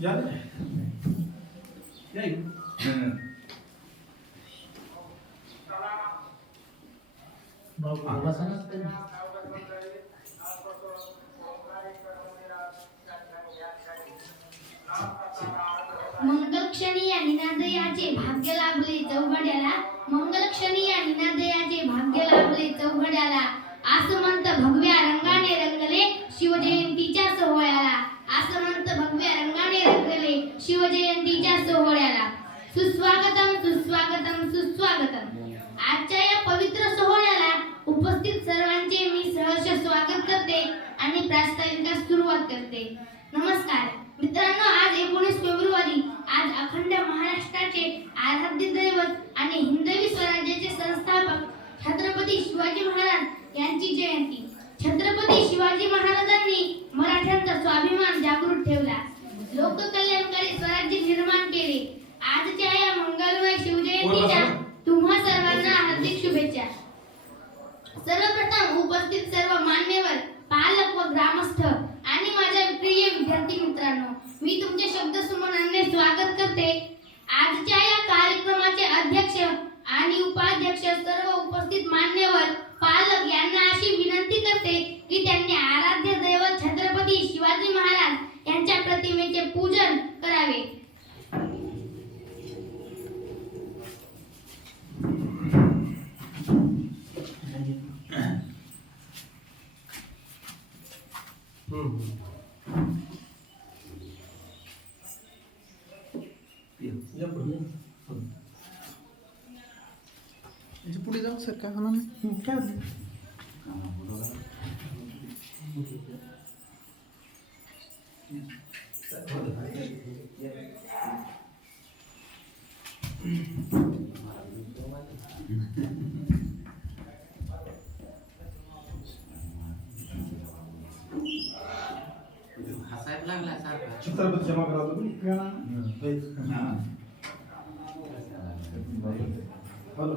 याद है यही बाबा बसना मंगलक्षणी या निनादयाचे भाग्य लाभले चौघड्याला मंगलक्षणी या निनादयाचे भाग्य लाभले चौघड्याला आसमंत भगव्या रंगाने रंगले शिवजयंतीच्या सोहळ्याला आसमंत भगव्या रंगाने रंगले शिवजयंतीच्या सोहळ्याला सुस्वागतम सुस्वागतम सुस्वागतम आजच्या या पवित्र सोहळ्याला उपस्थित सर्वांचे मी सहर्ष स्वागत करते आणि प्रास्ताविकास सुरुवात करते. नमस्कार मित्रांनो, आज 19 फेब्रुवारी आज अखंड महाराष्ट्राचे आराध्य दैवत आणि हिंदवी स्वराज्याचे संस्थापक छत्रपती शिवाजी महाराज यांची जयंती. छत्रपती शिवाजी महाराजांनी मराठ्यांचा स्वाभिमान जागृत ठेवला, लोककल्याणकारी स्वराज्य निर्माण केले. आजच्या या मंगलमय शिवजयंतीच्या तुम्हा सर्वांना हार्दिक शुभेच्छा. सर्वप्रथम उपस्थित सर्व मान्यवर, पालक व ग्रामस्थ आणि माझ्या प्रिय विद्यार्थी मित्रांनो, मी तुमचे शब्दसुमनाने स्वागत करते. आजच्या या कार्यक्रमाचे अध्यक्ष आणि उपाध्यक्ष सर्व उपस्थित मान्यवर, पालक यांना अशी विनंती करते की त्यांनी आराध्य दैवत छत्रपती शिवाजी महाराज यांच्या प्रतिमेचे पूजन करावे. पुढे जाऊ सर काय होणार नाही काय हसायला लागला सारखा छत्रपती जमा करा तुम्ही हॅलो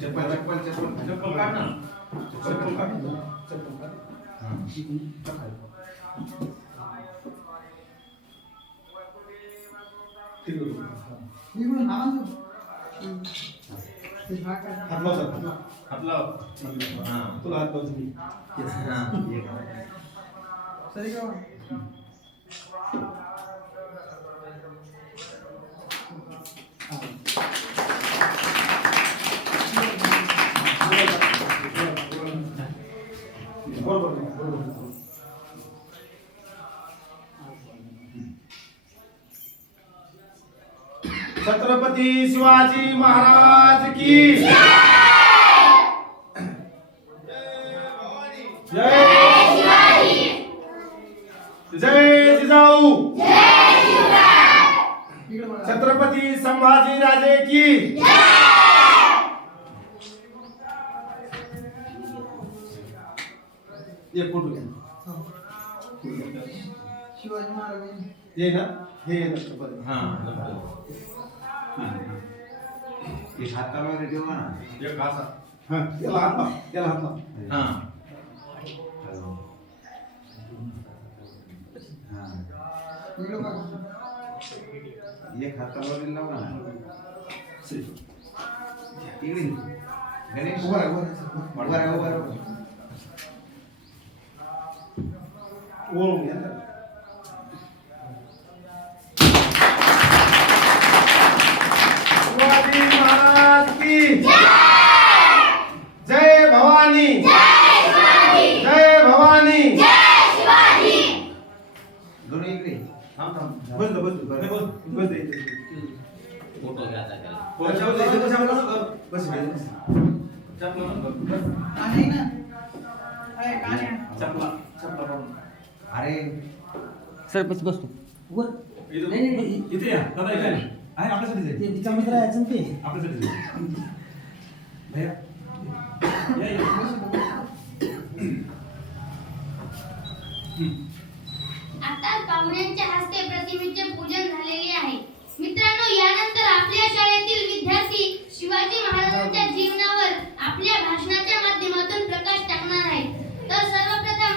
चप्पल काढ ना, चप्पल काढ तुला हात लावतो सरी का छत्रपती शिवाजी महाराज की जय जय जिजाऊ, छत्रपती संभाजी राजे की ये फोटो शिवाजी महाराज ये ना हे छत्रपती एक हाताला रेडिओ ना एक असा त्याला हात लाव, त्याला हात लाव. एक हाताला रेडिओ लावा ना इकडे गणेश उभा ओळून घ्या ना. शिवाजी महाराज की जय भवानी, जय भवानी. दोन्ही इकडे थांब थांब बस बस बस बस दे फोटो घ्यायचा बस आहे ना आहे काय चपला चपला अरे सर बसतो वर इथे या दादा इथे आहे आपल्यासाठी जाईल तिचा मित्र आहे अजून ते आपल्यासाठी जाईल भैया या या आता पाहुण्यांच्या हस्ते प्रतिमेचे पूजन झालेले आहे. मित्रांनो, यानंतर आपल्या शाळेतील विद्यार्थी शिवाजी महाराजांच्या जीवनावर आपल्या भाषणाच्या माध्यमातून प्रकाश टाकणार आहेत. तर सर्वप्रथम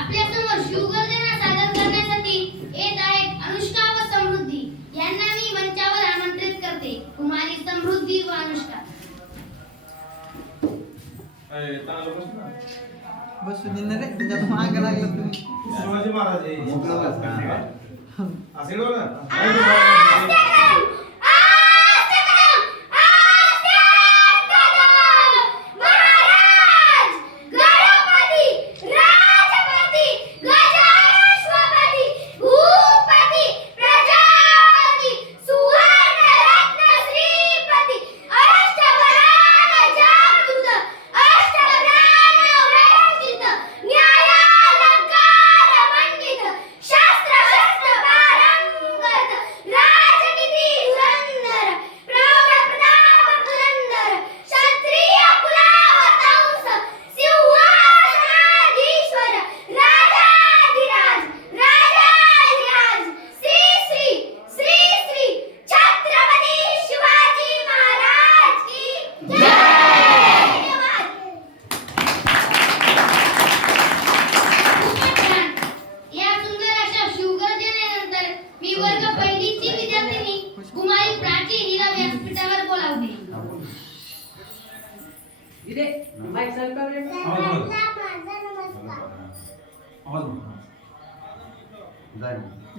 आपल्या समोर शिवगर्जना सादर करण्यासाठी येत आहेत अनुष्का व समृद्धी यांना मी मंचावर आमंत्रित करते. कुमारी समृद्धी व अनुष्का. बसू देणार रे त्याच्यात माग लागला तुम्ही. शिवाजी महाराज हे. मोकळं बस का? असेल बघा.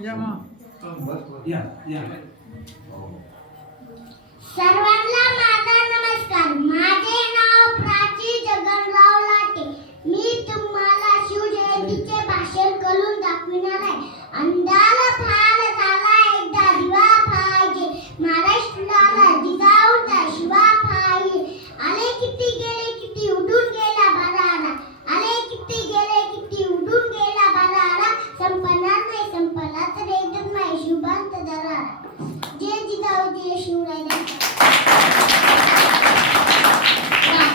या मग. या. सर्वांना माझा नमस्कार. माझे नाव प्राची जगनराव लाटे. मी तुम्हाला शिवजयंतीचे भाषण करून दाखविणार आहे. अंधार फार झाला एकदा दिवा पाहिजे, महाराष्ट्राला जिजाऊचा शिवा पाहिजे. आले किती गेले किती उडून गेला भरारा, आले किती गेले किती उडून गेला भरारा. संपणार नाही संपलाच रे जन्माय शुभांत दरारा. जय जिजाऊ जय शिवराय.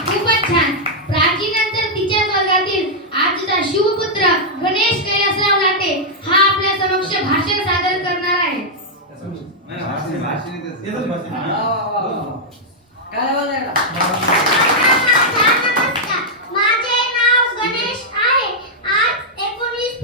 खूपच छान. प्राचीनंतर तिच्याच वर्गातील आजचा शिवपुत्र गणेश कैलासराव लाटे हा आपल्या समक्ष भाषण सादर करणार आहे. भाषण येतच. येतच भाषण. काय बोलायला? नमस्कार. माझे नाव गणेश आहे. आज 19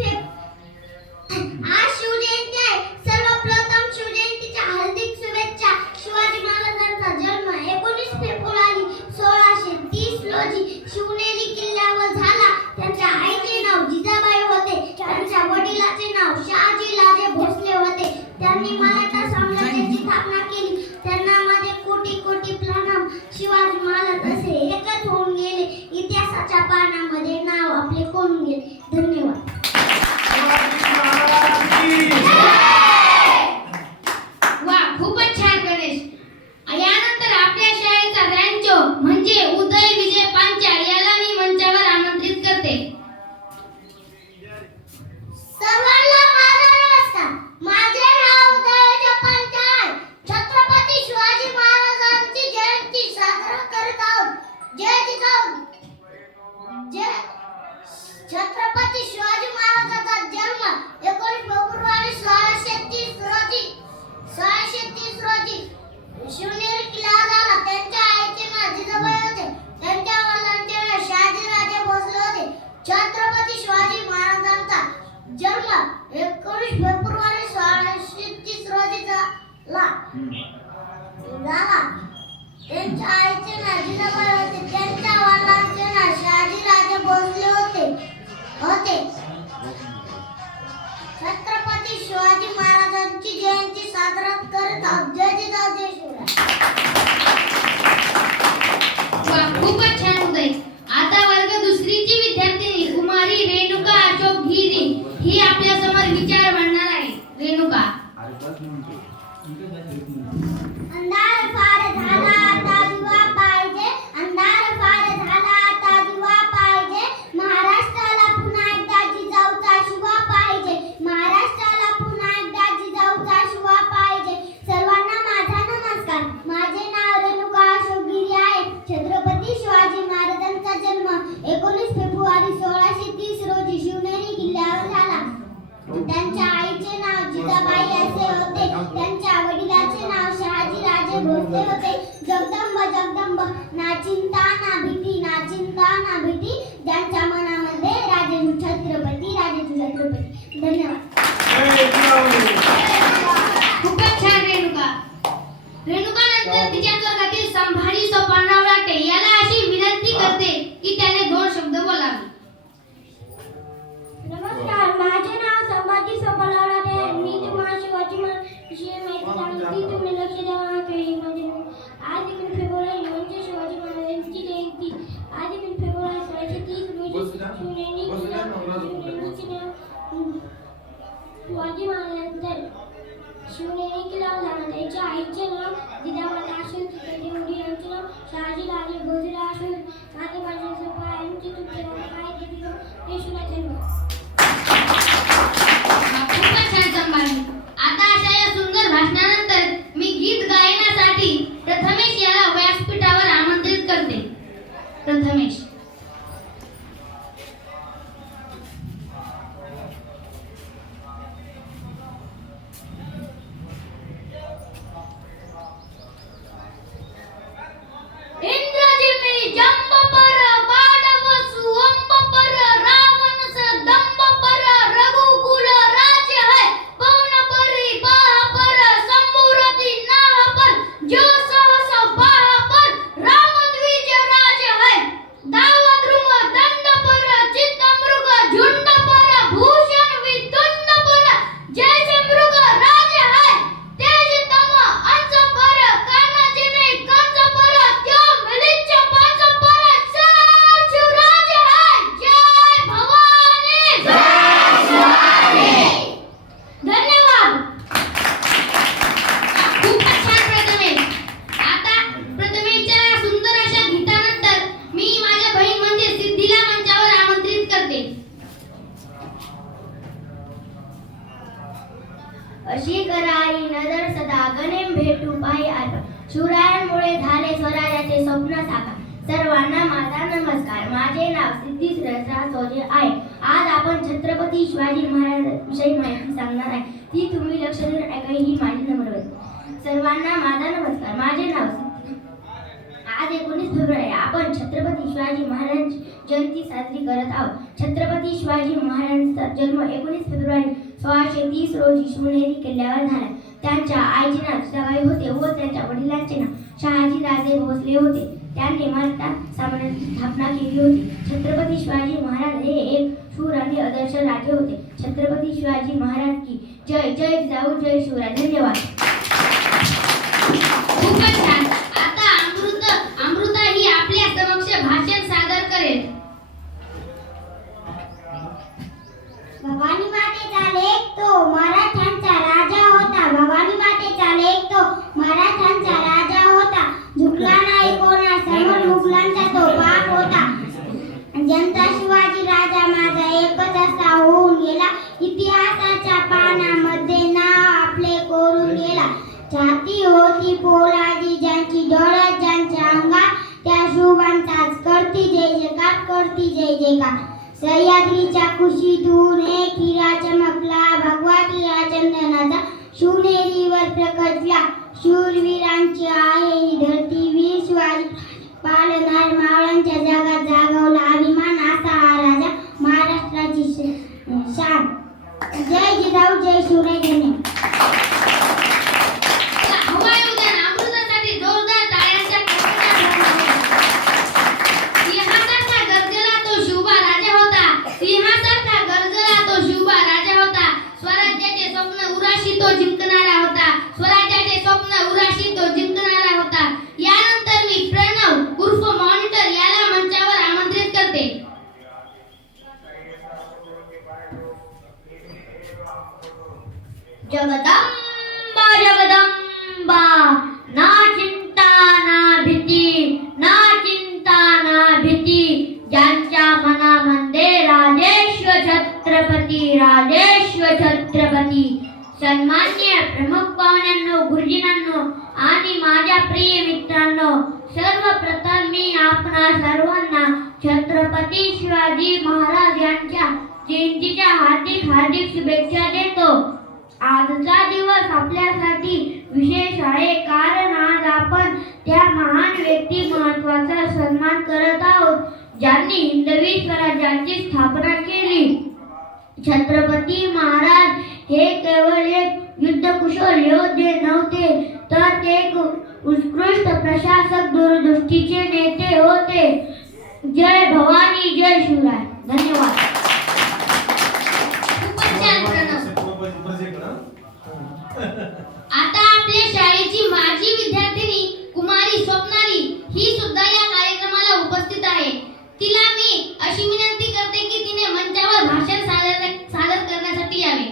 आज शिवजयंती आहे. सर्वप्रथम शिवजयंतीच्या हार्दिक शुभेच्छा. शिवाजी महाराजांचा जन्म 19 फेब्रुवारी 1630 रोजी शिवनेरी किल्ल्यावर झाला. त्यांच्या आईचे नाव जिजाबाई होते. त्यांच्या वडिलाचे नाव शहाजी राजे भोसले होते. त्यांनी मराठा साम्राज्याची स्थापना केली. त्यांना माझे कोटी कोटी प्रणाम. शिवाजी महाराज असे एकच होऊन गेले, इतिहासाच्या पानामध्ये नाव आपले कोरून गेले. धन्यवाद. वा, खूपच छान गणेश. यानंतर आपल्या शाळेचा रँचो म्हणजे उदय विजय पांचाळ याला मी मंचावर आमंत्रित करते. सर्वांना माझा नमस्कार. माझे नाव उदय पांचाळ. छत्रपती शिवाजी महाराजांची जयंती साजरा करत आहोत. जय जिजाऊ. जय छत्रपती शिवाजी महाराजांचा जन्म 19 फेब्रुवारी 1630 रोजी शिवनेरी किल्ल्यावर झाला. त्यांच्या आईचे नाव जिजाबाई होते. त्यांच्या वडिलांचे नाव शहाजी राजे भोसले होते. छत्रपती शिवाजी महाराजांचा जन्म 19 फेब्रुवारी 1630 रोजी झाला. त्यांच्या आईचे नाव जिजाबाई होते. त्यांच्या वडिलांचे नाव शहाजी राजे भोसले होते. छत्रपती शिवाजी महाराजांची जयंती साजरा करत आहोत. जय जिजाऊ जय शिवराय. वा, खूपच छान उदय. आता वर्ग दुसरीची विद्यार्थिनी कुमारी रेणुका अशोक गिरी ही आपल्या समोर विचार मांडणार आहे. रेणुका. अंधार फार झाला आता दिवा पाहिजे, अंधार फार झाला आता दिवा पाहिजे. महाराष्ट्राला पुन्हा एकदा जिजाऊचा शिवा पाहिजे, महाराष्ट्राला पुन्हा एकदा जिजाऊचा शिवा पाहिजे. सर्वांना माझा नमस्कार. माझे नाव रेणुका अशोक गिरी आहे. छत्रपती शिवाजी महाराजांचा जन्म 19 फेब्रुवारी 1630 रोजी शिवनेरी किल्ल्यावर झाला. भोसले होते. जगदंबा जगदंबा ना चिंता ना भीती, ना चिंता ना भीती, ज्यांच्या मनामध्ये राजे छत्रपती, राजे छत्रपती. धन्यवाद. खूपच छान रेणुका. रेणुकानंतर तिच्या स्वर्गातील संभाजी सोपानराव लाटे याला अशी विनंती करते की त्याने 2 शब्द बोलावे. नमस्कार, माझे नाव संभाजी सोपानराव लाटे आहे. मी तुम्हाला शिवाजी महाराजांविषयी माहिती सांगते. तुम्ही लक्ष द्यावा. माझे नाव आज 1 फेब्रुवारी म्हणजे शिवाजी महाराजांची जयंती. आज 1 फेब्रुवारी 1630 रोजी शिवनेरी शिवाजी महाराजांचा शिवनेरी किल्ल्यावर झाला. त्याच्या आईचे नाव जिजामाता अशोक, त्याचे वडील यांचे नाव शहाजी राजे भोसले अशोक, माझे यांचे तुमचे नाव काय ते शिवाजी. खूपच छान संभाजी. आता अशा या सुंदर भाषणानंतर मी गीत गायनासाठी प्रथमेश याला व्यासपीठावर आमंत्रित करते. प्रथमेश. इंद्रजिमी जंब पर बाडव सुअंब पर रावण सदंब पर रघुकुल राज्य है पवन परी बाह पर संबुरति नाह पर जो सहस बाह पर राम द्विज राज है दावद्रुम दंड पर चित्त मृग झुंड पर भूषण विदुंड पर जैसे मृग राज है तेज तम अंश पर कर्ण जिमी कंस पर त्यो मिलिच पंच पर साच राज है. जय भवानी. धन्यवाद. खूपच छान प्रथमेश. आता प्रथमेशच्या सुंदर अशा गीतानंतर मी माझ्या बहीण म्हणजे सिद्धीला मंचावर आमंत्रित करते. अशी करारी नजर सदा गणेम भेटू पाही आलो. शिवरायांमुळे झाले स्वराज्याचे स्वप्न साकार. सर्वांना माझा नमस्कार. माझे नाव सिद्धी सहस्रा सोजे आहे. आज आपण छत्रपती शिवाजी महाराजांविषयी माहिती सांगणार आहे. ती तुम्ही लक्ष देऊन ऐका. ही माझी नम्रता. सर्वांना माझा नमस्कार. माझे नाव आज 19 फेब्रुवारी आपण छत्रपती शिवाजी महाराजांची जयंती साजरी करत आहोत. छत्रपती शिवाजी महाराजांचा जन्म 19 फेब्रुवारी 1630 रोजी शिवनेरी किल्ल्यावर झाला. त्यांच्या आईचे नाव जिजाबाई होते व त्यांच्या वडिलांचे नाव शहाजी राजे भोसले होते. त्यांनी मराठा साम्राज्याची स्थापना केली होती. छत्रपती शिवाजी महाराज हे एक शूर आणि आदर्श राजे होते. छत्रपती शिवाजी महाराज की जय. जय जिजाऊ, जय शिवराय. धन्यवाद. खूपच छान. आता अमृता ही आपल्या समक्ष भाषण सादर करेल. भवानी मातेचा लेक तो मराठ्यांचा राजा होता. भवानी मातेचा लेक तो मराठ्यांचा राजा होता. झुकला नाही कोणा समोर मुघलांचा तो बाप होता. जनता शिवाजी राजा माझा एकच असा होऊन गेला. इतिहासाच्या पानामध्ये नाव आपले कोरून गेला. छाती होती पोलादी ज्यांची डोळ्यात ज्यांच्या अंगात त्या शुभांताच करती जय जयकार, करती जय जयकार. सह्याद्रीच्या कुशीतून एक हिरा चमकला. भगवा टिळा चंदनाचा शिवनेरीवर प्रकटला. शूरवीरांची आहे ही धरती. वीर शिवाजी पालनार मावळ्यांच्या जगात जागवला अभिमान असा हा राजा महाराष्ट्राची शान. जय जिजाऊ, जय शिवराय. धन्यवाद. अमृतासाठी जोरदार टाळ्यांच्या सिंहासारखा गरजला तो शिवबा राजा होता. सिंहासारखा गरजला तो शिवबा राजा होता. स्वराज्याचे स्वप्न उराशी तो जिंकणारा होता. स्वराज्याचे स्वप्न उराशी तो जिंकणारा होता. यानंतर मी प्रणव उर्फ मॉनिटर याला मंचावर आमंत्रित करते. जगदंबा जगदंबा ना चिंता ना भीती, ना चिंता ना भीती, ज्यांच्या मनामध्ये राजेश्वर छत्रपती, राजेश्वर छत्रपती. सन्माननीय प्रमुख पाहुण्यांनो, गुरुजींनो आणि माझ्या प्रिय मित्रांनो, सर्वप्रथम मी आपणा सर्वांना छत्रपती शिवाजी महाराज यांच्या जयंतीच्या हार्दिक हार्दिक शुभेच्छा देतो. आजचा दिवस आपल्यासाठी विशेष आहे कारण आज करत आहोत, ज्यांनी हिंदवी स्वराज्याची स्थापना केली. छत्रपती महाराज हे केवळ एक युद्धकुशल योद्धे नव्हते, तर ते एक उत्कृष्ट प्रशासक, दूरदृष्टीचे नेते होते. जय भवानी, जय शिवराय. धन्यवाद. खूपच छान प्रणव. आता आपल्या शाळेची माजी विद्यार्थिनी कुमारी स्वप्नाली ही सुद्धा या कार्यक्रमाला उपस्थित आहे. तिला मी अशी विनंती करते की तिने मंचावर भाषण सादर करण्यासाठी यावे.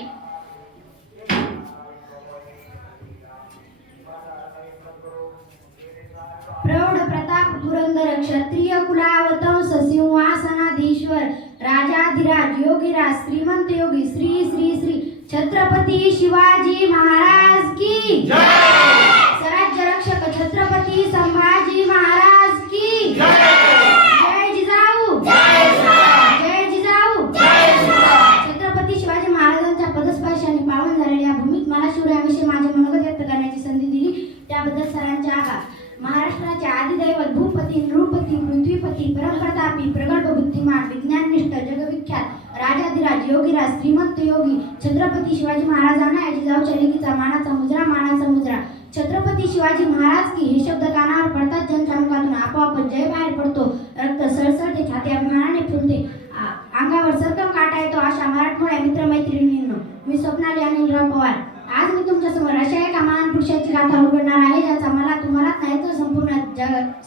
प्रौढ प्रताप पुरंदर क्षत्रिय कुलावतंस सिंहासनाधीश्वर राजाधिराज योगीराज श्रीमंत योगी श्री श्री श्री छत्रपती शिवाजी महाराज की स्वराज्य रक्षक छत्रपती संभाजी महाराज की जय जिजाऊ, जय जिजाऊ. छत्रपती शिवाजी महाराजांच्या पदस्पर्शाने पावन झालेल्या या भूमीत मला शिवरायांविषयी माझे मनोगत व्यक्त करण्याची संधी दिली त्याबद्दल सरांचे आभार. महाराष्ट्राचे आदिदैवत भूपती, नृपती, पृथ्वीपती, परमप्रतापी, प्रगल्भ बुद्धिमान, विज्ञाननिष्ठ, जगविख्यात राजाधिराज योगीराज श्रीमंत योगी छत्रपती शिवाजी महाराजांना या जिजाऊच्या लेकीचा मानाचा मुजरा, मानाचा मुजरा. छत्रपती शिवाजी महाराज की हे शब्द कानावर पडतात ज्यांच्या मुखातून आपोआप जय बाहेर पडतो, रक्त सळसळते, छाती अभिमानाने फुलते, अंगावर सरकम काटा येतो. अशा मराठमोळ्या मित्रमैत्रिणींनो, मी स्वप्नाली अनिलराव पवार आज मी तुमच्यासमोर अशा एका महान पुरुषाची गाथा उघडणार आहे ज्याचा मला तुम्हालाच नाही तर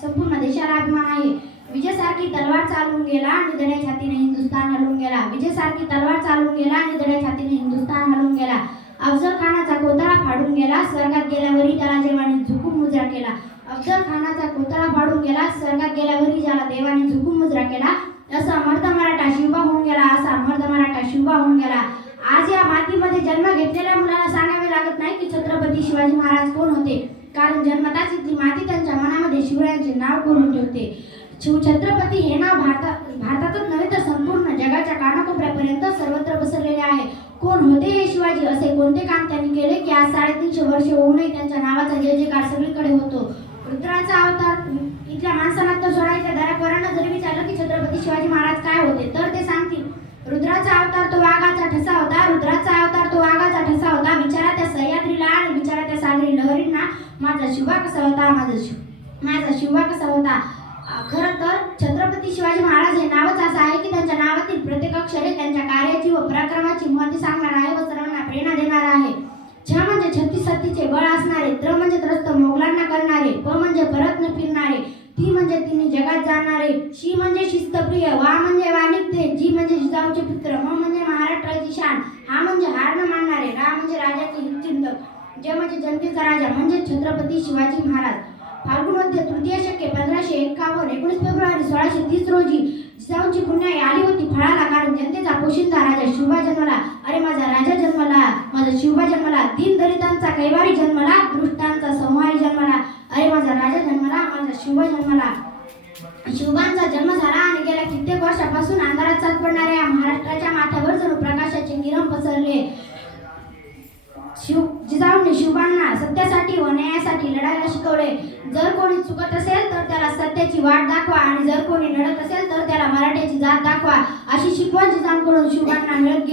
संपूर्ण देशाला अभिमान आहे. विजयसारखी तलवार चालून गेला आणि दड्या छातीने हिंदुस्थान हलवून गेला. विजयसारखी तलवार चालून गेला आणि दड्या छातीने हिंदुस्थान हलवून गेला. अफजल खानाचा कोतळा फाडून गेला, स्वर्गात गेल्यावरही त्याला देवाने झुकून मुजरा केला. अफजल खानाचा कोतळा फाडून गेला, स्वर्गात गेल्यावरही ज्याला देवाने झुकून मुजरा केला. असा मर्द मराठा शिवबा होऊन गेला, असा मर्द मराठा शिवबा होऊन गेला. आज या मातीमध्ये जन्म घेतलेल्या मुलाला सांगावे लागत नाही की छत्रपती शिवाजी महाराज कोण होते, कारण जन्मताच इथली माती त्यांच्या मनामध्ये शिवरायांचे नाव कोरून ठेवते. छत्रपती हे नाव भारतातच नव्हे तर संपूर्ण जगाच्या कानाकोपऱ्यापर्यंत सर्वत्र पसरलेले आहे. कोण होते हे शिवाजी, असे कोणते काम त्यांनी केले की आज 350 वर्ष होऊनही त्यांच्या नावाचा जय जयकार सगळीकडे होतो. रुद्राचा अवतार इथल्या माणसांना तर सोडायच्या दऱ्यापोरांना जरी विचारलं की छत्रपती शिवाजी महाराज काय होते तर ते सांगतील रुद्राचा अवतार तो वाघाचा ठसा होता, रुद्राचा अवतार तो वाघाचा ठसा होता. विचारा त्या सह्याद्रीला आणि विचारा त्या सागरी लहरींना माझा शिवबा कसा होता, माझा शिवबा कसा होता. खरं तर छत्रपती शिवाजी महाराज हे नावच असं आहे की त्यांच्या नावातील प्रत्येक अक्षरे त्यांच्या कार्याची व पराक्रमाची महती सांगणार आहे व सर्वांना प्रेरणा देणार आहे. छ म्हणजे 36 हत्तीचे बळ असणारे, त्र म्हणजे त्रस्त मोगलांना करणारे, प म्हणजे परत न फिरणारे, ती म्हणजे तिन्ही जगात जाणारे, शी म्हणजे शिस्तप्रिय, वा म्हणजे वाणिज्य, जी म्हणजे जिजाऊचे पुत्र, म म्हणजे महाराष्ट्राची शान, हा म्हणजे हार न मानणारे, रा म्हणजे राजाचे हितचिंतक, जे म्हणजे जनतेचा राजा म्हणजे छत्रपती शिवाजी महाराज. फाल्गुन मध्य तृतीय शके 1551 19 फेब्रुवारी 1630 रोजी जिजाऊंची पुण्याई आली होती फळाला, कारण जनतेचा पोशिंदा राजा शिवबा जन्मला. अरे माझा राजा जन्मला, माझा शिवबा जन्मला, दीनदलितांचा कैवारी जन्मला, दुष्टांचा संहारी जन्मला. अरे माझा राजा जन्मला, माझा शिवबा जन्मला. शिवबांचा जन्म झाला आणि गेल्या कित्येक वर्षापासून अंधारात चाल पडणाऱ्या या महाराष्ट्राच्या माथ्यावर जणू प्रकाशाचे किरण पसरले. जिजाऊंनी शिवबांना सत्यासाठी व न्यायासाठी लढायला शिकवले. जर कोणी चुकत असेल तर त्याला सत्याची वाट दाखवा आणि जर कोणी लढत असेल तर त्याला मराठ्याची जात दाखवा, अशी शिकवण जिजाऊंकडून शिवबांना मिळत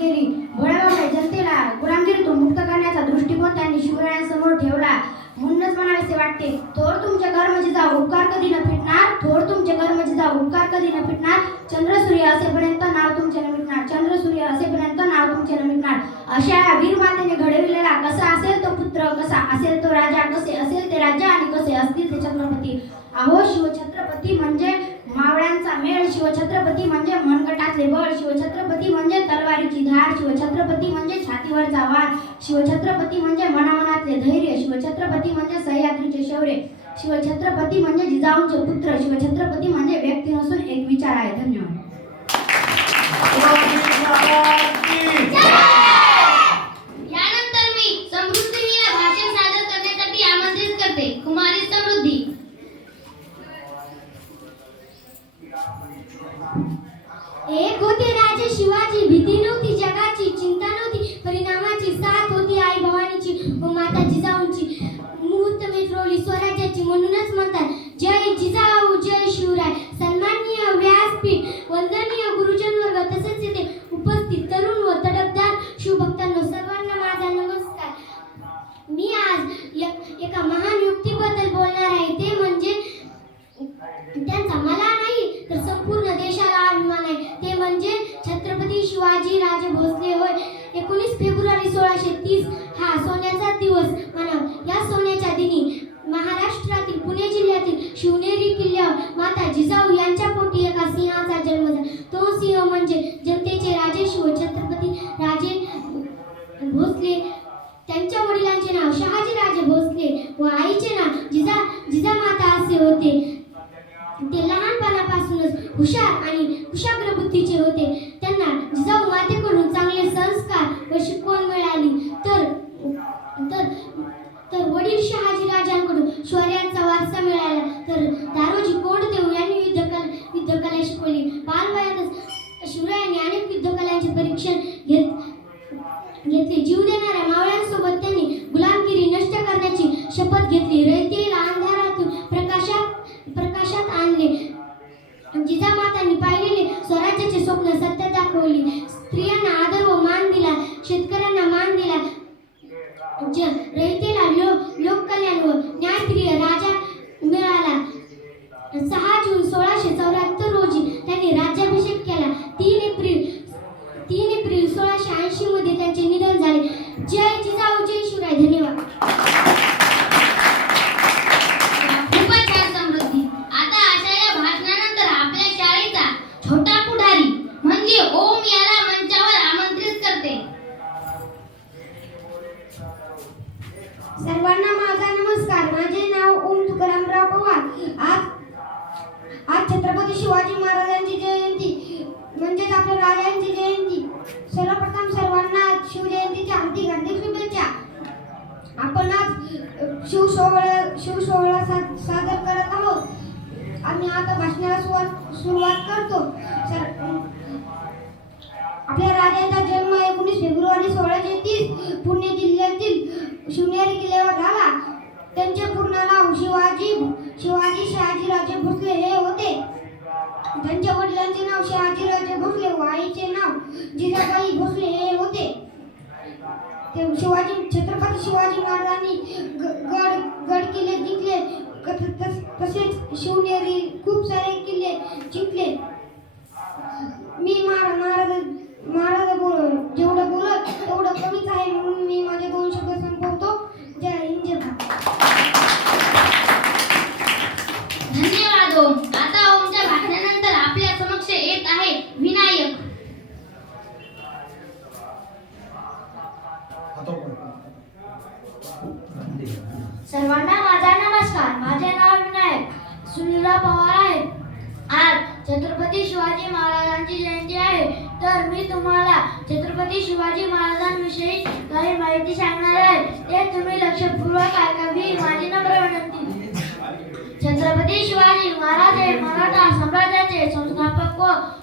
गेली. भोळ्याभाबड्या जनतेला गुलामगिरीतून मुक्त करण्याचा दृष्टिकोन त्यांनी शिवरायांसमोर ठेवला. म्हणूनच म्हणावेसे वाटते, थोर तुमचे कर्म जिजाऊ उपकार कधी न फिटणार, थोर तुमचे कर्म जिजाऊ उपकार कधी न फिटणार. चंद्रसूर्य असेपर्यंत नाव तुमचे न मिटणार, चंद्रसूर्य असेपर्यंत नाव तुमचे न मिटणार. अशा या वीर मातेने घडविलेला कसा असेल तो पुत्र, कसा असेल तो राजा, कसे असेल ते राज्य आणि कसे असतील ते छत्रपती. अहो शिवछत्रपती म्हणजे मावळ्यांचा मेळ, शिवछत्रपती म्हणजे मनगटातले बळ, शिवछत्रपती म्हणजे तलवारीची धार, शिवछत्रपती म्हणजे छातीवरचा वार, शिवछत्रपती म्हणजे मनामनातले धैर्य, शिवछत्रपती म्हणजे सह्याद्रीचे शौर्य, शिवछत्रपती म्हणजे जिजाऊंचे पुत्र, शिवछत्रपती म्हणजे व्यक्ती नसून एक विचार आहे. धन्यवाद. यानंतर मी समृद्धी हिला भाषण सादर करण्यासाठी आमंत्रित करते. कुमारी समृद्धी. एक होते राजे शिवाजी, भीती नव्हती जगाची, चिंता नव्हती परिणामाची, साथ होती आई भवानीची व माता जिजाऊंची. मुहूर्त मिटवली स्वराज्याची, त्यांच्या वडिलांचे नाव शहाजीराजे भोसले व आईचे नाव जिजामाता असे होते. ते लहानपणापासूनच हुशार आणि कुशाग्र बुद्धीचे होते. त्यांना जिजाऊ मातेकडून चांगले संस्कार व शिकवण मिळाली. तर वडील शहाजीराजांकडून शौर्याचा वारसा मिळाला. तर दारोजी कोंडदेव यांनी युद्धकला शिकवली. बालवयातच शिवरायांनी अनेक युद्धकलांचे परीक्षण घेतले. जीव देणाऱ्या मावळ्यांसोबत त्यांनी गुलामगिरी नष्ट करण्याची शपथ घेतली. रयतेला अंधारातून प्रकाशात आणले. जिजामातांनी पाहिलेले स्वराज्याचे स्वप्न सत्य दाखवली. स्त्रियांना आदर व मान दिला. शेतकऱ्यांना मान दिला. रयतेला लोककल्याण व न्यायप्रिय राजा मिळाला. 6 जून 1674 रोजी त्यांनी राज्याभिषेक केला. 3 एप्रिल 1680 मध्ये त्यांचे निधन झाले. जय जिजाऊ, जय शिवराय. धन्यवाद. खूपच छान समृद्धी. आता अशा या भाषणानंतर आपल्या शाळेचा छोटा पुढारी म्हणजे ओम याला मंचावर आमंत्रित करते. सर्वांना माझा नमस्कार. माझे नाव ओम तुकारामराव पवार. आज छत्रपती शिवाजी महाराजांची जयंती म्हणजेच आपल्या राजांची जयंती. सर्वप्रथम सर्वांना शिवजयंतीच्या हार्दिक शुभेच्छा. आपण आज शिवसोहळा सादर करत आहोत. आम्ही आता भाषणाला सुरुवात करतो. आपल्या राजांचा जन्म 19 फेब्रुवारी 1630 पुणे जिल्ह्यातील शिवनेरी किल्ल्यावर झाला. त्यांचे पूर्ण नाव शिवाजी शहाजीराजे भोसले हे होते. त्यांच्या वडिलांचे नाव शहाजीराजे भोसले व आईचे नाव जिजाबाई भोसले हे होते. छत्रपती शिवाजी महाराजांनी गड किल्ले जिंकले. तसेच शिवनेरी खूप सारे किल्ले जिंकले. मी महाराज जेवढं बोलत तेवढं कमीच आहे, म्हणून मी माझे 2 शब्द संपवतो. जय हिंद, जय भारत. धन्यवाद ओम. आता ओमच्या भाषणानंतर आपल्या समक्ष येत आहे विनायक. सर्वांना माझा नमस्कार. माझे नाव विनायक सुनीलराव पवार आहे. आज छत्रपती शिवाजी महाराजांची जयंती आहे. तर मी तुम्हाला छत्रपती शिवाजी महाराजांविषयी काही माहिती सांगणार आहे. ते तुम्ही लक्षपूर्वक ऐकावी माझी नम्र विनंती. छत्रपती शिवाजी महाराज हे मराठा साम्राज्याचे संस्थापक व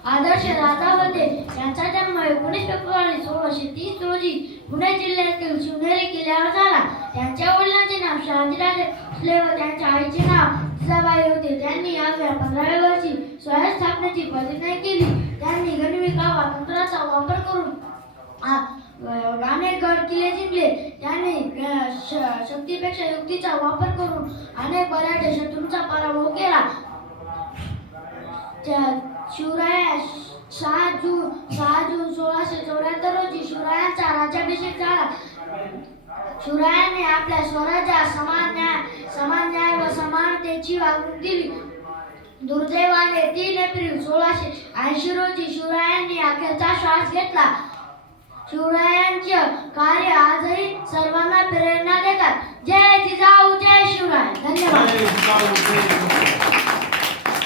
आदर्श राजा होते. त्यांचा जन्म 19 फेब्रुवारी 1630 रोजी पुणे जिल्ह्यातील शिवनेरी किल्ल्यावर झाला. त्यांच्या वडिलांचे नाव शहाजीराजे भोसले व त्यांच्या आईचे नाव जिजाबाई होते. त्यांनी अवघ्या 15व्या वर्षी स्वराज्य स्थापनेची प्रतिज्ञा केली. त्यांनी गणविका व तंत्राचा वापर करून अनेक गड किल्ले जिंकले. त्यांनी शक्तीपेक्षा युक्तीचा वापर करून अनेक बऱ्याच शत्रूंचा पराभव केला. शिवराया 6 जून 1674 रोजी शिवरायांचा राज्याभिषेक झाला. शिवरायांनी आपल्या स्वराज्यात समान न्याय व समानतेची वागणूक दिली. दुर्दैवाने 3 एप्रिल 1680 रोजी शिवरायांनी अखेरचा श्वास घेतला. शिवरायांचे कार्य आजही सर्वांना प्रेरणा देतात. जय जिजाऊ, जय शिवराय. धन्यवाद.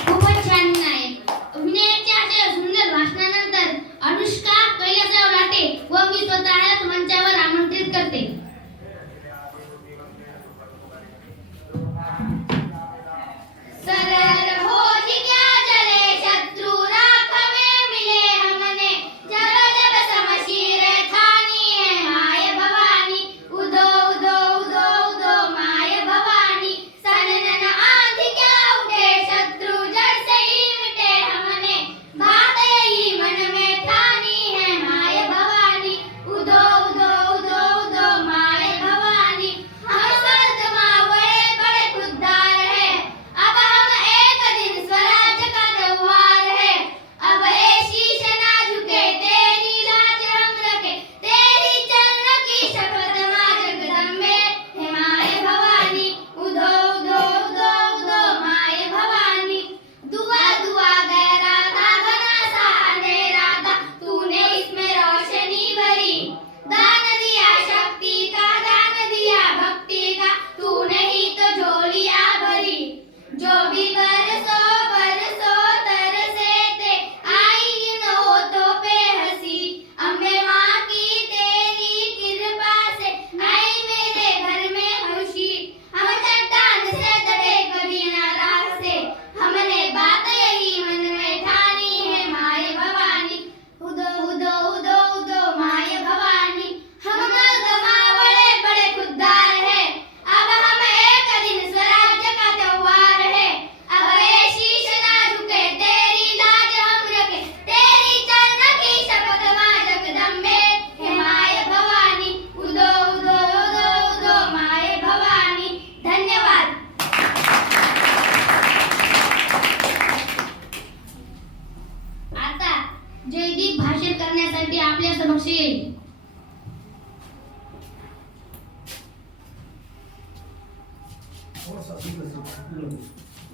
खूपच छान विनायक. विनायकच्या अशा सुंदर भाषणानंतर अनुष्का कैलासराव लाटे व मी स्वतःलाच मंचावर आमंत्रित करते. सरल हो जिज्ञा जले शत्रु राख में मिले हमने जब जब समशीर ठानी है माय भवानी उदो उदो उदो उदो माय भवानी सनन आंधी क्या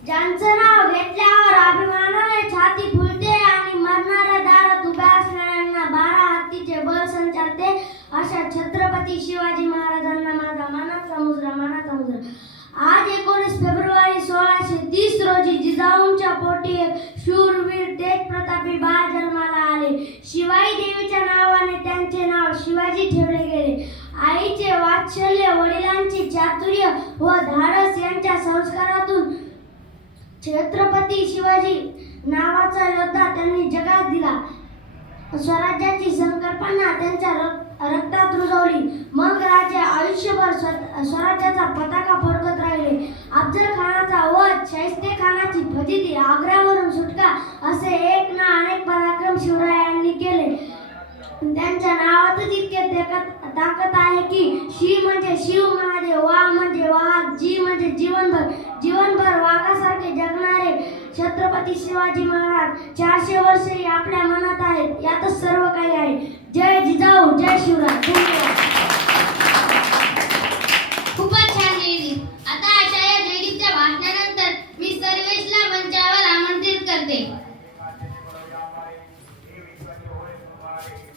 ज्यांचं नाव घेतल्यावर अभिमानाने छाती फुलते आणि मरणाऱ्या दारात उभ्या असणाऱ्यांना 12 हत्तीचे बळ संचारते अशा छत्रपती शिवाजी महाराजांना माझा मानाचा मुजरा. आज 19 फेब्रुवारी 1630 रोजी जिजाऊंच्या पोटी एक शूरवीर तेज प्रतापी बाळ जन्माला आले. शिवाई देवीच्या नावाने त्यांचे नाव शिवाजी ठेवले गेले. आईचे वात्सल्य, वडिलांचे चातुर्य व धाडस यांच्या संस्कारातून छत्रपती शिवाजी नावाचा योद्धा त्यांनी जगात दिला. स्वराज्याची संकल्पना त्यांच्या रक्तात रुजवली. मग राजे आयुष्यभर स्वराज्याचा पताका फडकत राहिले. अफजल खानाचा वध, शाहिस्ते खानाची फजिती, आग्र्यावरून सुटका असे एक ना अनेक पराक्रम शिवरायांनी केले. त्यांच्या नावातच इतके ताकद आहे की शी म्हणजे शिव महादेव, वा म्हणजे वाघ, जी म्हणजे जीवनभर वाघासारखे जगणारे छत्रपती शिवाजी महाराज 400 वर्षही आपल्या मनात आहेत. यातच सर्व काही आहे. जय जिजाऊ, जय शिवराय. धन्यवाद. खूपच छान जयदीप. आता अशा या जयदीपच्या भाषणानंतर मी सर्वेशला मंचावर आमंत्रित करते.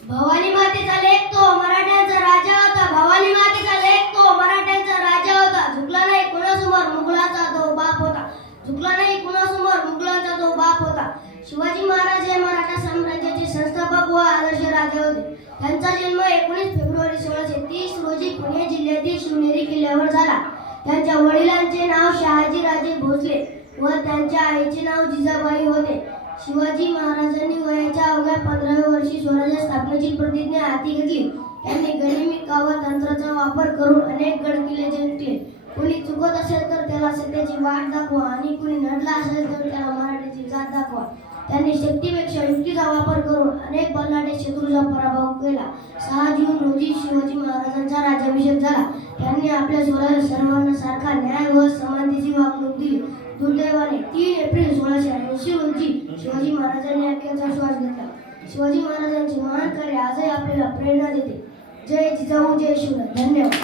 भवानी मातेचा लेख तो मराठ्यांचा राजा होता. भवानी मातेचा लेख तो मराठ्यांचा राजा होता. झुकला नाही कुणासमोर मुघलांचा तो बाप होता. झुकला नाही कुणासमोर मुघलांचा तो बाप होता. शिवाजी महाराज हे मराठा साम्राज्याचे संस्थापक व आदर्श राजे होते. त्यांचा जन्म 19 फेब्रुवारी 1630 रोजी पुणे जिल्ह्यातील शिवनेरी किल्ल्यावर झाला. त्यांच्या वडिलांचे नाव शहाजी राजे भोसले व त्यांच्या आईचे नाव जिजाबाई होते. शिवाजी महाराजांनी वयाच्या अवघ्या 15व्या वर्षी स्वराज्य स्थापनेची प्रतिज्ञा हाती घेतली. त्यांनी गनिमी व तंत्राचा वापर करून अनेक गड किल्ले जिंकले. कुणी चुकत असेल तर त्याला सत्याची वाट दाखवा आणि कुणी नडला असेल तर त्याला मराठीची जात दाखवा. त्यांनी शक्तीपेक्षा युक्तीचा वापर करून अनेक बलाढ्य शत्रूचा पराभव केला. 6 जून रोजी शिवाजी महाराजांचा राज्याभिषेक झाला. त्यांनी आपल्या स्वराज्यात सर्वांना सारखा न्याय व समानतेची वागणूक दिली. दुर्दैवाने 3 एप्रिल 1680 रोजी शिवाजी महाराजांनी अखेरचा श्वास घेतला. शिवाजी महाराजांचे महान कार्य आजही आपल्याला प्रेरणा देते. जय जिजाऊ, जय शिवराय. धन्यवाद.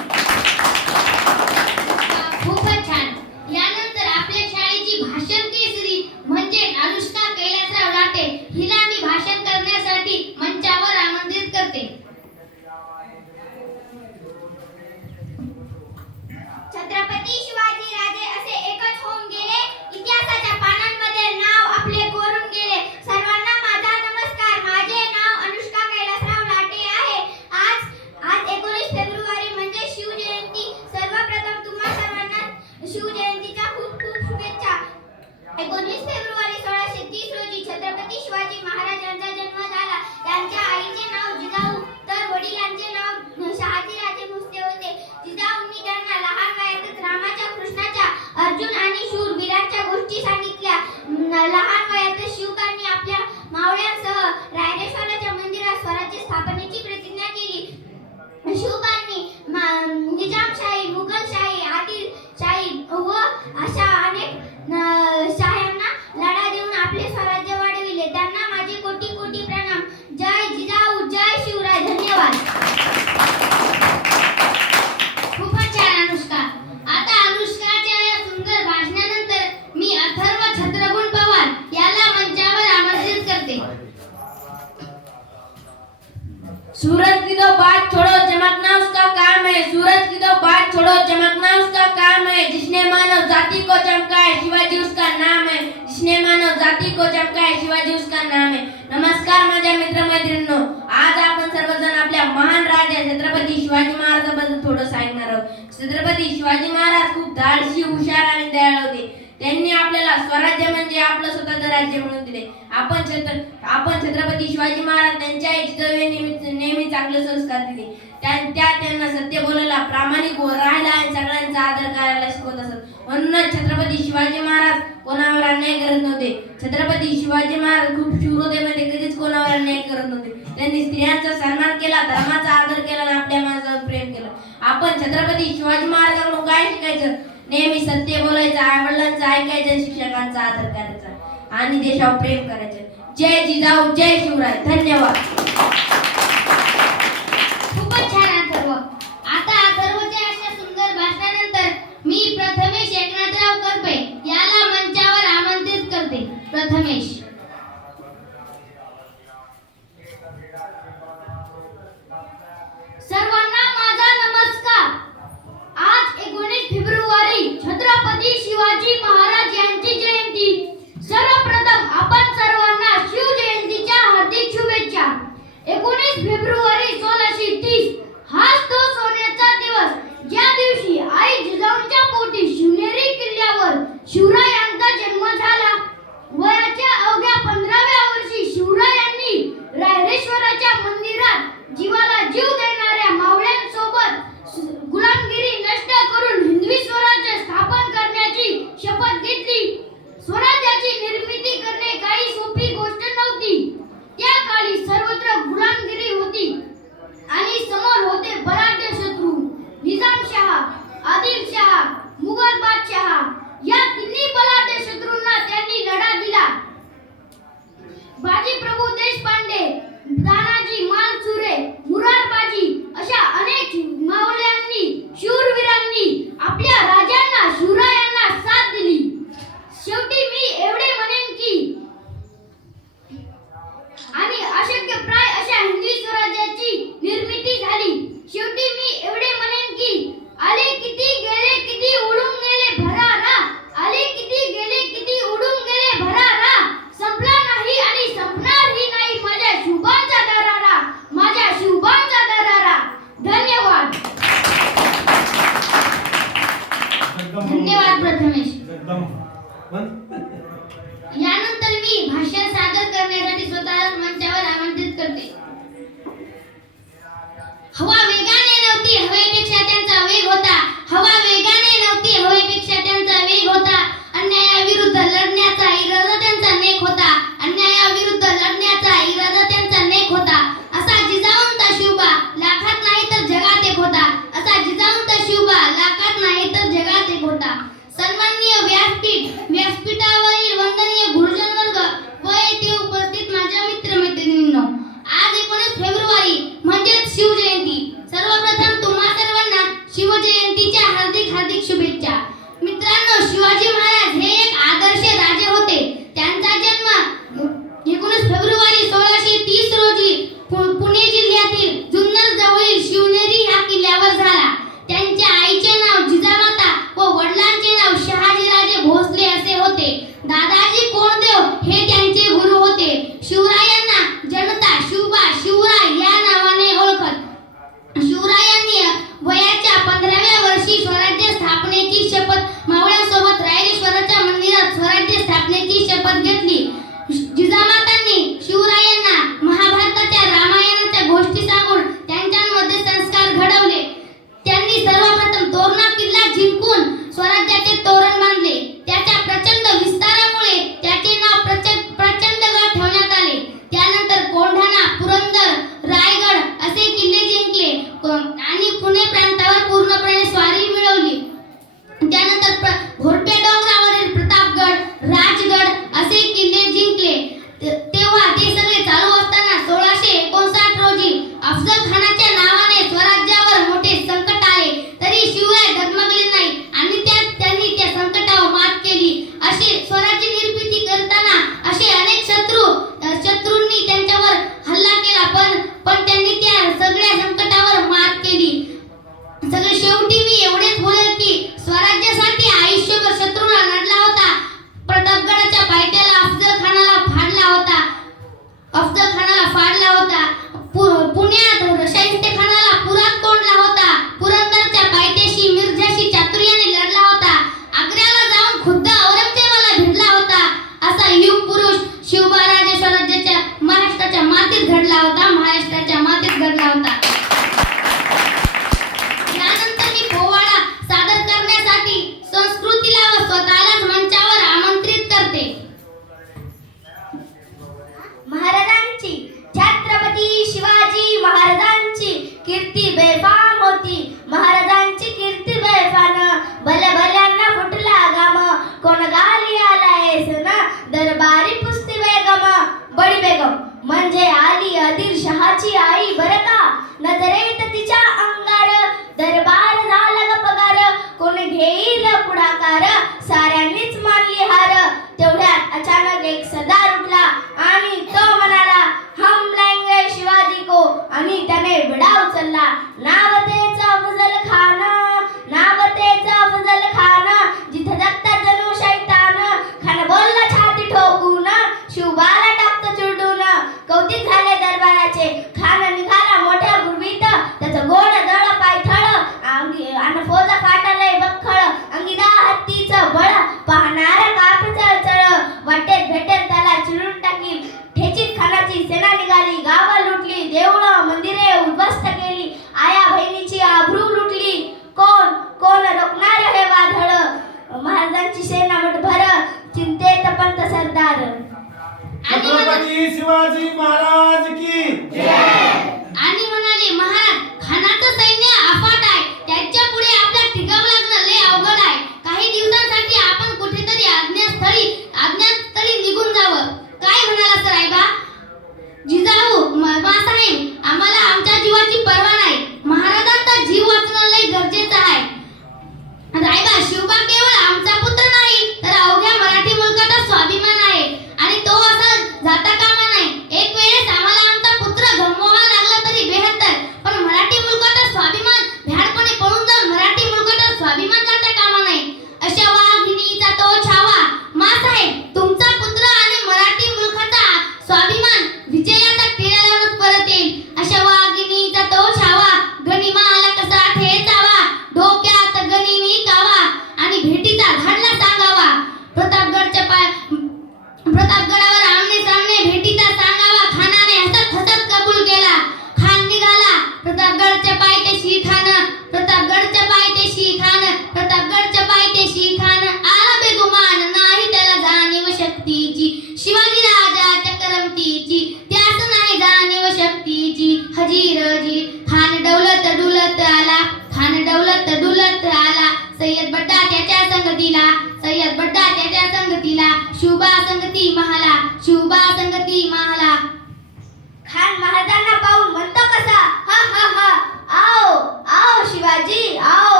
खूपच छान. यानंतर आपल्या शाळेची भाषण केसरी म्हणजे अनुष्का कैलासराव लाटे हिला मी भाषण करण्यासाठी मंचावर आमंत्रित करते. छत्रपती शिवाजी राजे असे एकच होऊन गेले, इतिहासाच्या पानांमध्ये नाव आपले कोरून गेले. सर्वांना माझा नमस्कार. माझे नाव अनुष्का कैलासराव लाटे आहे. आज 19 फेब्रुवारी म्हणजे शिवजयंती. सर्वप्रथम तुम्हा सर्वांना शिवजयंतीच्या खूप खूप शुभेच्छा. 19 फेब्रुवारी 1630 रोजी छत्रपती शिवाजी महाराजांचा जन्म झाला. त्यांच्या आईचे नाव जिजाऊ तर वडिलांचे नाव शहाजी राजे भोसले होते. जिजाऊंनी त्यांना लहान वयातच रामाच्या, कृष्णाच्या, अर्जुन आणि शूरवीरांच्या गोष्टी सांगितल्या. लहान वयातच शिवकांनी आपल्या मावळ्यांसह रायरेश्वराच्या मंदिरात स्वराज्य स्थापनेची प्रतिज्ञा केली. शिवकांनी निजामशाही, मुघलशाही, आदिलशाही व अशा अनेक शाह्यांना लढा देऊन आपले स्वराज्य वाढविले. त्यांना माझे कोटी कोटी प्रणाम. जय जिजाऊ, जय शिवराय. धन्यवाद. खूपच छान अनुष्का. आता अनुष्काच्या या सुंदर भाषणानंतर मी अथर्व छत्रगुण पवार याला मंचावर आमंत्रित करते. सूरज की दो बात छोड़ो, चमकना उसका काम है. सूरज की दो बात छोड़ो, चमकना उसका काम है. जिसने मानव जाति को चमकाए, शिवाजी उसका नाम है. जिसने मानव जाति को चमकाए, शिवाजी उसका नाम है. नमस्कार माझ्या मित्रमैत्रिणींनो. आज आपण सर्वजण आपल्या महान राजा छत्रपती शिवाजी महाराजांबद्दल थोडं सांगणार आहोत. छत्रपती शिवाजी महाराज खूप धाडसी, हुशार आणि दयाळू होते. त्यांनी आपल्याला स्वराज्य म्हणजे आपलं स्वतःचं राज्य म्हणून दिले. आपण छत्रपती शिवाजी महाराज त्यांच्या जिजाऊंनी नेहमी चांगले संस्कार दिले. त्यांना सत्य बोलायला, प्रामाणिक राहायला आणि सगळ्यांचा आदर करायला शिकवत असत. म्हणूनच छत्रपती शिवाजी महाराज कोणावर अन्याय करत नव्हते. छत्रपती शिवाजी महाराज खूप शूर होते, म्हणजे कधीच कोणावर अन्याय करत नव्हते. त्यांनी स्त्रियांचा सन्मान केला, धर्माचा आदर केला आणि आपल्या माणसावर प्रेम केलं. आपण छत्रपती शिवाजी महाराजांकडून काय शिकायचं? नेहमी सत्य बोलायचं, आईवडिलांचं ऐकायचं, शिक्षकांचा आदर करायचा आणि देशावर प्रेम करायचं. जय जिजाऊ, जय शिवराय. धन्यवाद. खूपच छान अथर्व. आता अथर्वच्या अशा सुंदर भाषणानंतर मी प्रथमेश एकनाथ धन्यवाद प्रथमेश. एकदम पण यानंतर मी भाषण सादर करण्यासाठी स्वतःला मंचावर आमंत्रित करते. हवा वेगाने नव्हती, हवेपेक्षा त्यांचा वेग होता. हवा वेगाने नव्हती, हवेपेक्षा त्यांचा वेग होता. अन्यायाविरुद्ध लढण्याचा इरादा त्यांचा नेक होता. अन्यायाविरुद्ध लढण्याचा इरादा त्यांचा नेक होता. असा जिजाऊंचा शिवबा लाखात नाही तर जगात एक होता. असा जिजाऊंचा शिवबा लाखात नाही तर जगात एक होता. सन्माननीय व्यासपीठावरील वंदनीय गुरुजन वर्ग व येथे उपस्थित माझ्या मित्रमैत्रिणींनो, आज 19 फेब्रुवारी म्हणजेच शिवजयंती. सर्वप्रथम तुम्हा सर्वांना शिवजयंतीच्या हार्दिक हार्दिक शुभेच्छा. मित्रांनो, शिवाजी महाराज हे एक आदर्श राजे होते. त्यांचा जन्म 19 फेब्रुवारी 1630 रोजी पुणे जिल्ह्यातील जुन्नर जवळील शिवनेरी ह्या किल्ल्यावर झाला. त्यांच्या आईचे नाव जिजामाता व वडिलांचे नाव शहाजीराजे भोसले असे होते. दादाजी कोंडदेव हे त्यांचे गुरु होते. शिवरायांना जनता, शिवबा, शिवराय या नावाने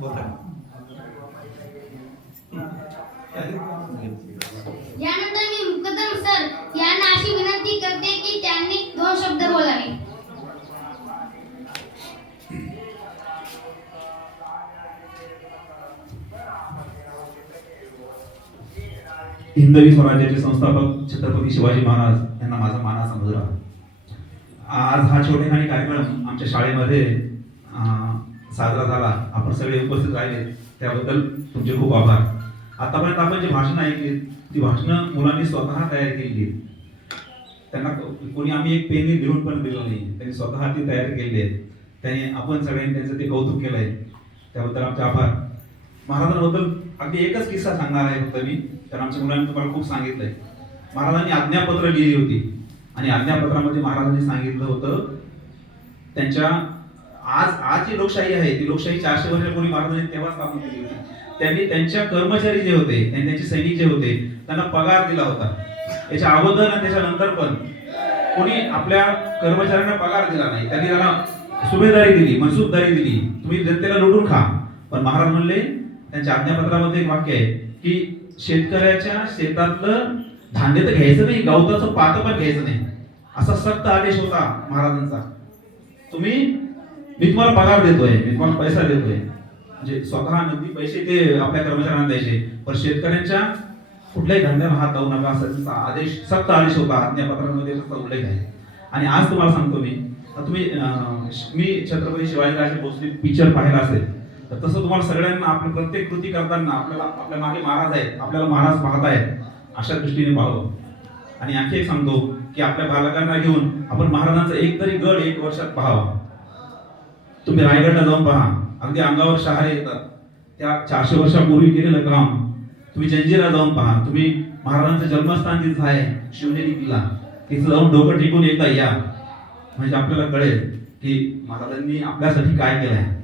बोलता. यानंतर मी मुकदम सर यांना अशी विनंती करते की त्यांनी 2 शब्द बोलावे. हिंदवी स्वराज्याचे संस्थापक छत्रपती शिवाजी महाराज यांना माझा मानाचा मुजरा. आज हा छोटेखानी कार्यक्रम आमच्या शाळेमध्ये साजरा झाला. आपण सगळे उपस्थित राहिले त्याबद्दल तुमचे खूप आभार. आतापर्यंत आपण जी भाषणं ऐकली ती भाषणं मुलांनी स्वतः तयार केली. त्यांना कोणी आम्ही एक पेनने लिहून पण दिलं नाही, त्यांनी स्वतः ती तयार केली आहे. त्यांनी आपण सगळ्यांनी त्यांचं ते कौतुक केलं आहे, त्याबद्दल आमचे आभार. महाराजांबद्दल अगदी एकच किस्सा सांगणार आहे फक्त मी, तर आमच्या मुलांनी तुम्हाला खूप सांगितलंय. महाराजांनी आज्ञापत्र लिहिली होती आणि आज्ञापत्रामध्ये महाराजांनी सांगितलं होतं त्यांच्या आज जी लोकशाही आहे ती लोकशाही 400 वर्षापूर्वी महाराजांनी तेव्हा स्थापन केली होती. त्यांनी त्यांच्या कर्मचारी जे होते आणि त्यांचे सैनिक जे होते त्यांना पगार दिला होता. याच्या अगोदर आणि त्याच्यानंतर पण कोणी आपल्या कर्मचाऱ्यांना पगार दिला नाही. त्यांनी त्यांना सुभेदारी दिली, मनसूबदारी दिली, तुम्ही जनतेला लुटून खा. पण महाराज म्हणले त्यांच्या आज्ञापत्रामध्ये एक वाक्य आहे की शेतकऱ्याच्या शेतातलं धान्य तर घ्यायचं नाही, गवताचं पात पण घ्यायचं नाही, असा सक्त आदेश होता महाराजांचा. मी तुम्हाला पगार देतोय, मी तुम्हाला पैसा देतोय, म्हणजे स्वतः नगदी पैसे ते आपल्या कर्मचाऱ्यांना द्यायचे, पण शेतकऱ्यांच्या कुठल्याही धंद्याला हात लावू नका असा त्यांचा आदेश, सक्त आदेश होता. आज्ञापत्रामध्ये त्याचा उल्लेख आहे. आणि आज तुम्हाला सांगतो मी छत्रपती शिवाजीराजे भोसले पिक्चर पाहिला असेल तर तसं तुम्हाला सगळ्यांना आपली प्रत्येक कृती करताना आपल्या मागे महाराज आहेत, आपल्याला महाराज पाहत आहेत अशा दृष्टीने पाहावं. आणि आणखी एक सांगतो की आपल्या बालकांना घेऊन आपण महाराजांचा एक तरी गड 1 वर्षात पाहावा. तुम्ही रायगडला जाऊन पहा, अगदी अंगावर शहारे येतात. त्या 400 वर्षापूर्वी केलेलं काम. तुम्ही जंजिरा जाऊन पहा, तुम्ही महाराजांचं जन्मस्थान जिथं आहे शिवनेरी किल्ला, तिथं जाऊन डोकं टिकून एकदा या, म्हणजे आपल्याला कळेल की महाराजांनी आपल्यासाठी काय केलं आहे.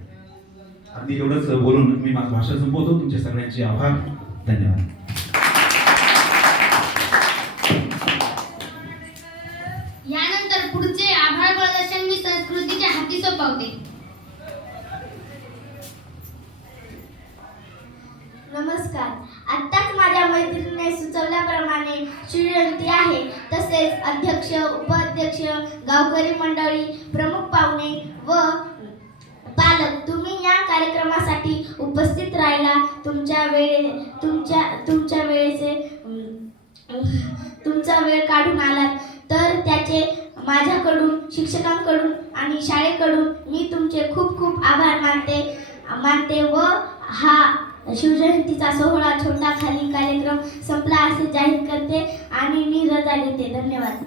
अगदी एवढंच बोलून मी माझं भाषण संपवतो. तुमचे सगळ्यांचे आभार, धन्यवाद. यानंतर पुढचे आभार प्रदर्शन मी संस्कृतीच्या हाती सोपवते. नमस्कार. आत्ताच माझ्या मैत्रिणीने सुचवल्याप्रमाणे शिवजयंती आहे, तसेच अध्यक्ष, उपाध्यक्ष, गावकरी मंडळी, प्रमुख पाहुणे व पालक तुम्ही या कार्यक्रमासाठी उपस्थित राहिला. तुमचा वेळ काढून आलात तर त्याचे माझ्याकडून, शिक्षकांकडून आणि शाळेकडून मी तुमचे खूप खूप आभार मानते व हा शिवजयंतीचा सोहळा छोटा खाली कार्यक्रम संपला असे जाहीर करते आणि मी रजा घेते. धन्यवाद.